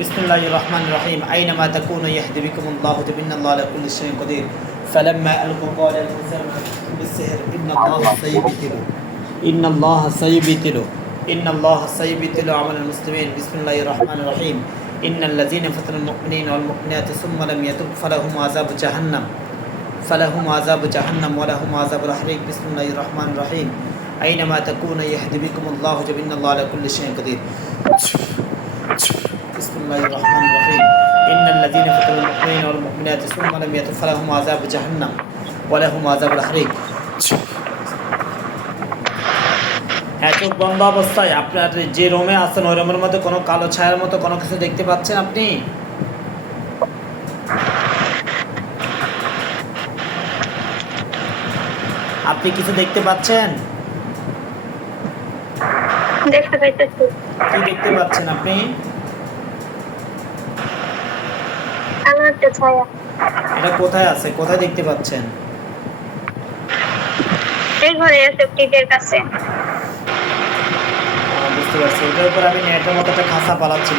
বিসমিল্লাহির রহমানির রহিম আইনামা তাকুনু ইয়াহদি বিকুমুল্লাহু ইন্নাল্লাহা আলা কুল্লি শাইইন কাদির ফালাম্মা আলকু ক্বালা আল-মুসাররা বিস-সিহর ইন্নাল্লাহা সাইয়ুবতিলু আমালাল মুসলিমিন বিসমিল্লাহির রহমানির রহিম ইন্নাল্লাযীনা ফাতানুল মুমিনিনা ওয়াল মুমিনাতি সুম্মা লাম ইয়াতুব ফালাহুম আযাবু জাহান্নাম ওয়া লাহুম আযাবুল হারিক বিসমিল্লাহির রহমানির রহিম আইনামা তাকুনু ইয়াহদি বিকুমুল্লাহু ইন্নাল্লাহা আলা কুল্লি শাইইন কাদির বিসমিল্লাহির রহমানির রহিম ইন্নাল্লাযীনা ফাতানুল মুমিনিনা ওয়াল মুমিনাতি সুম্মা লাম ইয়াতুব ফালাহুম আযাবু জাহান্নাম ওয়া লাহুম আযাবুল হারিক। হ্যাঁ, চোখ বন্ধ অবস্থায় আপনার যে রুমে আছেন ওই রুমের মধ্যে কোনো কালো ছায়ার মতো কোনো কিছু দেখতে পাচ্ছেন আপনি? আপনি কিছু দেখতে পাচ্ছেন? দেখতে পাইতেছি। কি দেখতে পাচ্ছেন আপনি? কালো একটা ছায়া। এটা কোথায় আছে? কোথায় দেখতে পাচ্ছেন? এই ঘরে আছে, ফ্রিজের কাছে। বুঝতে পারছি। এটার উপর আমি নেটের মতো একটা খাঁচা পালাচ্ছি।